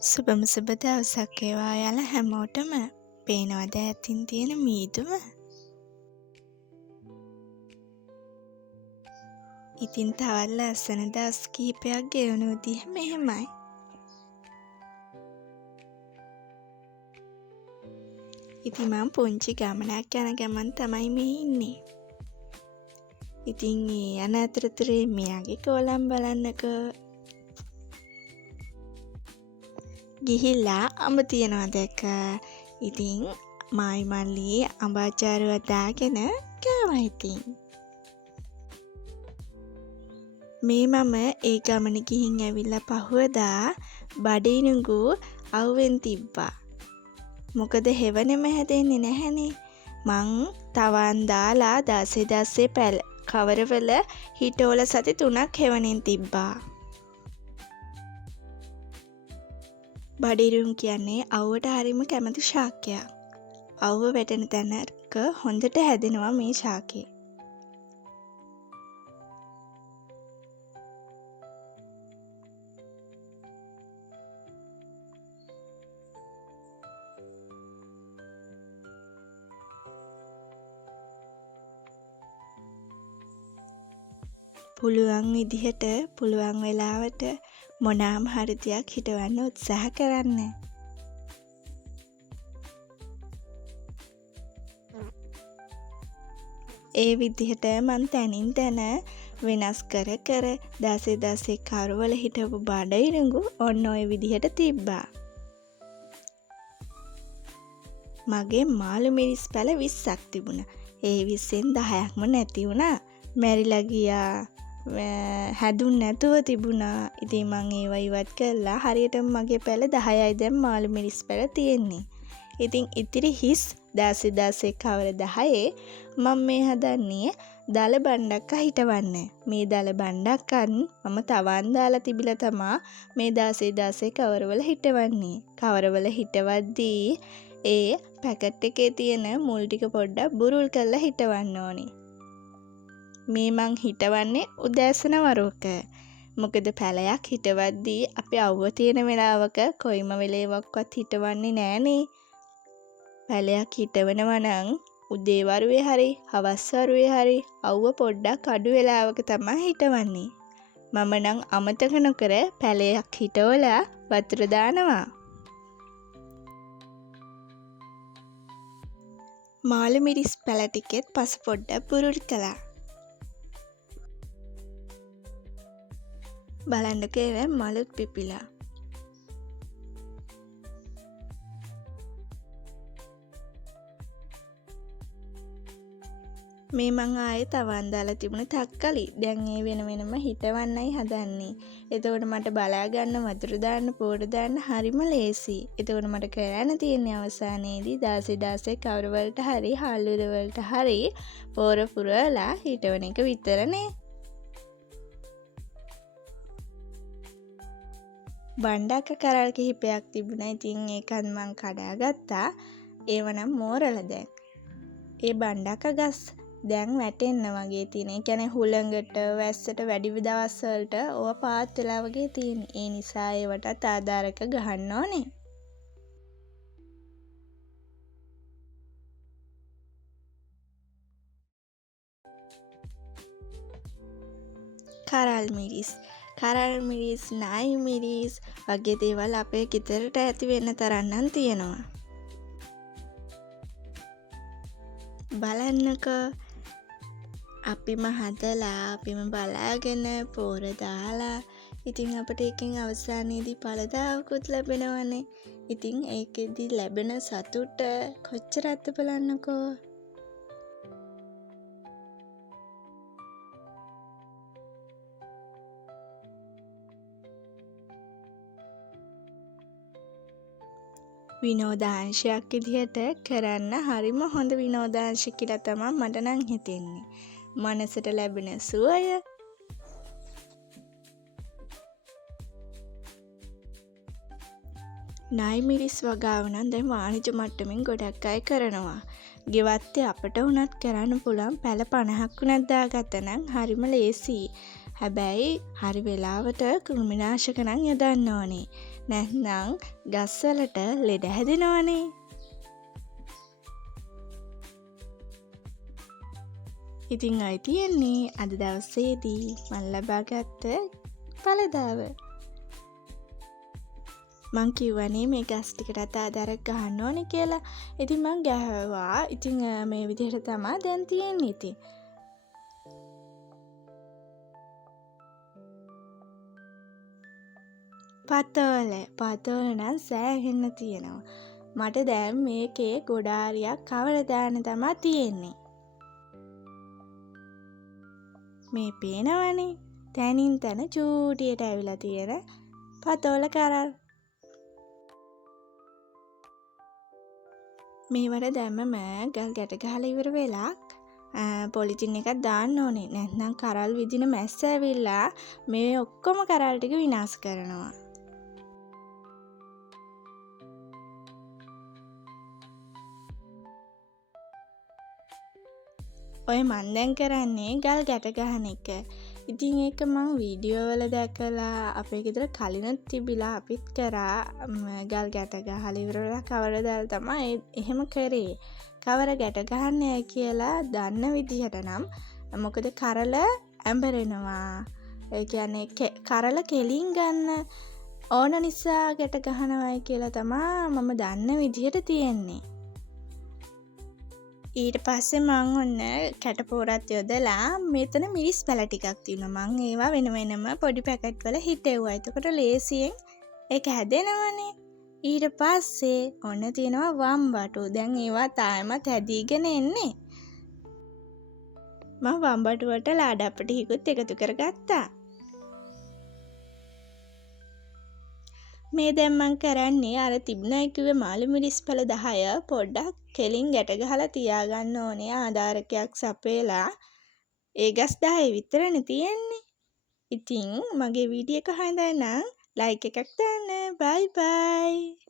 සුබම සුබ දවසක් වේවා ඔයාලා හැමෝටම. පේනවද ඇතින් තියෙන මීදුම? ඉතින් තවත් ලස්සන දවස් කිහිපයක් ගෙවුණු විදිහ මෙහෙමයි. ඉතින් මම පුංචි ගමනක් යන ගමන් තමයි මේ ඉන්නේ. ඉතින් ඒ යන අතරතුරේ මෙයාගේ කෝලම් බලන්නකෝ. ගිහිල්ලා අඹ තියනවා දැක්ක. ඉතින් මායි මල්ලි අඹාචාරුව දාගෙන කෑවා ඉතින්. මේ මම ඒ ගමන ගිහින් ඇවිල්ලා පහුවදා බඩේනුඟු අවුවෙන් තිබ්බා. මොකද හෙවනෙම හැදෙන්නේ නැහැනේ. මං තවන් දාලා දාසේ කවරවල හිටෝල සති 3ක් හෙවනෙන් තිබ්බා. බඩිරුම් කියන්නේ අවුවට හරිම කැමති ශාකයක්. අවුව වැටෙන තැනක හොඳට හැදෙනවා මේ ශාකේ. පුළුවන් විදිහට පුළුවන් වෙලාවට මොනාම හරි දෙයක් හිටවන්න උත්සාහ කරන්න. ඒ විදිහට මං තැනින් තැන වෙනස් කර දාසේ කරුවල හිටපු බඩිරුඟු ඔන්න ඔය විදිහට තිබ්බා. මගේ මාළු මිරිස් පැල 20ක් තිබුණා. ඒ 20න් 10ක්ම නැති වුණා. මැරිලා ගියා. හැදුන් නැතුව තිබුණා. ඉතින් මං ඒව ඉවත් කළා. හරියටම මගේ පැල 10යි දැන් මාළු මිරිස් පැල තියෙන්නේ. ඉතින් ඉතිරි හිස් දාසේ කවර 10 මම මේ හදන්නේ දල බණ්ඩක්ක හිටවන්න. මේ දල බණ්ඩක්කන් මම තවන් දාලා තිබිලා තමා මේ දාසේ කවරවල හිටවන්නේ. කවරවල හිටවද්දී ඒ පැකට් එකේ තියෙන මුල් ටික පොඩ්ඩක් බුරුල් කරලා හිටවන්න ඕනේ. මේ මං හිටවන්නේ උදෑසන වරුවක. මොකද පැලයක් හිටවද්දී අපි අවුව තියෙන වෙලාවක කොයිම වෙලේවක්වත් හිටවන්නේ නෑනේ. පැලයක් හිටවනවා නම් උදේ වරුවේ හරි හවස් වරුවේ හරි අවුව පොඩ්ඩක් අඩු වෙලාවක තමයි හිටවන්නේ. මම නම් අමතක නොකර පැලයක් හිටවලා වතුර දානවා. මාළු මිරිස් පැල ටිකෙත් පස පොඩ්ඩක් බුරුල් කළා. බලන්නකෝ ඒවා මලුත් පිපිලා. මේ මං ආයේ තවන් දාලා තිබුණ තක්කලි. දැන් ඒ වෙනම හිටවන්නයි හදන්නේ. එතකොට මට බලා ගන්න වතුර දාන්න පොඩ දාන්න හරිම ලේසි. එතකොට මට කරන්න තියෙන්නේ අවසානයේදී දාසේ කවුරු වලට හරි හාල්ලුර වලට හරි පොර පුරලා හිටවන එක විතරනේ. බණ්ඩක්ක කරල් කිහිපයක් තිබුණා. ඉතින් ඒකත් මං කඩා ගත්තා. ඒව නම් මෝරලා දැන්. ඒ බණ්ඩක්ක ගස් දැන් වැටෙන්න වගේ තියෙන. ඒ කියන්නේ හුළඟට වැස්සට වැඩි දවස් වලට ඕවා පාත් වෙලා වගේ තියෙන. ඒ නිසා ඒවටත් ආධාරක ගහන්න ඕනේ. කරල් මිරිස්, නයි මිරිස් වගේ දේවල් අපේ ගෙදරට ඇති වෙන්න තරම් නම් තියෙනවා. බලන්නකෝ අපිම හදලා අපිම බලාගෙන පොර දාලා ඉතින් අපිට එකෙන් අවසානයේදී පළදාවකුත් ලැබෙනවනේ. ඉතින් ඒකෙදි ලැබෙන සතුට කොච්චරද බලන්නකෝ. විනෝදාංශයක් විදිහට කරන්න හරිම හොඳ විනෝදාංශ කියලා තමයි මට නම් හිතෙන්නේ. මනසට ලැබෙන සුවය. නයි මිරිස් වගාව නම් දැන් වාණිජ මට්ටමින් ගොඩක් අය කරනවා. ගෙවත්තේ අපට උනත් කරන්න පුළුවන් පැල 50ක් උනත් දාගත්තා නම් හරිම ලේසියි. හැබැයි හරි වෙලාවට කෘමිනාශක නම් යොදන්න ඕනේ. නැත්නම් ගස්වලට ලෙඩ හැදෙනවනේ. ඉතින් ඔය තියෙන්නේ අද දවසේදී මම ලබාගත්ත ඵලදාව. මං කිව්වනේ මේ ගස් ටිකටත් ආදාරක් ගහන්න ඕනේ කියලා. ඉතින් මං ගැහුවා. ඉතින් මේ විදිහට තමයි දැන් තියෙන්නේ ඉතින්. පතෝල නම් සෑහෙන්න තියෙනවා. මට දැන් මේකේ ගොඩාරියක් කවර දාන්න තමයි තියෙන්නේ. මේ පේනවනේ තැනින් තැන චූටියට ඇවිලා තියෙන පතෝල කරල්. මේවට දැම්මම ගල් ගැට ගහලා ඉවර වෙලා පොලිතින් එකක් දාන්න ඕනේ. නැත්නම් කරල් විදින මැස්ස ඇවිල්ලා මේ ඔක්කොම කරල් ටික විනාශ කරනවා. ඔය මන් දැන් කරන්නේ ගල් ගැට ගහන එක. ඉතින් ඒක මං වීඩියෝ වල දැකලා අපේ ගෙදර කලිනුත් තිබිලා අපිත් කරා ගල් ගැට ගහලා ඉවරලා කවර දාලා තමයි එහෙම කරේ. කවර ගැට ගහන්නේ කියලා දන්න විදිහට නම් මොකද කරල ඇඹරෙනවා. ඒ කියන්නේ කරල කෙලින් ගන්න ඕන නිසා ගැට ගහනවයි කියලා තමයි මම දන්න විදිහට තියෙන්නේ. ඊට පස්සේ මං ඔන්න කැටපෝරත් යොදලා මෙතන මිරිස් පැල ටිකක් තියෙනවා. මං ඒවා වෙන වෙනම පොඩි පැකට් වල හිටෙව්වා. එතකොට ලේසියෙන් ඒක හැදෙනවනේ. ඊට පස්සේ ඔන්න තියෙනවා වම්බටු. දැන් ඒවා තාමත් හැදීගෙන එන්නේ. මම වම්බටු වලට ලාඩප්ප ටිකකුත් එකතු කරගත්තා. මේ දැන් මං කරන්නේ අර තිබුණයි කිව්වේ මාළු මිරිස් පැල 10 පොඩ්ඩක් කෙලින් ගැට ගහලා තියාගන්න ඕනේ ආධාරකයක් සපේලා. ඒ ගස් 10 විතරනේ තියෙන්නේ. ඉතින් මගේ වීඩියෝ එක හොඳයි නම් ලයික් එකක් දාන්න. බයි බයි.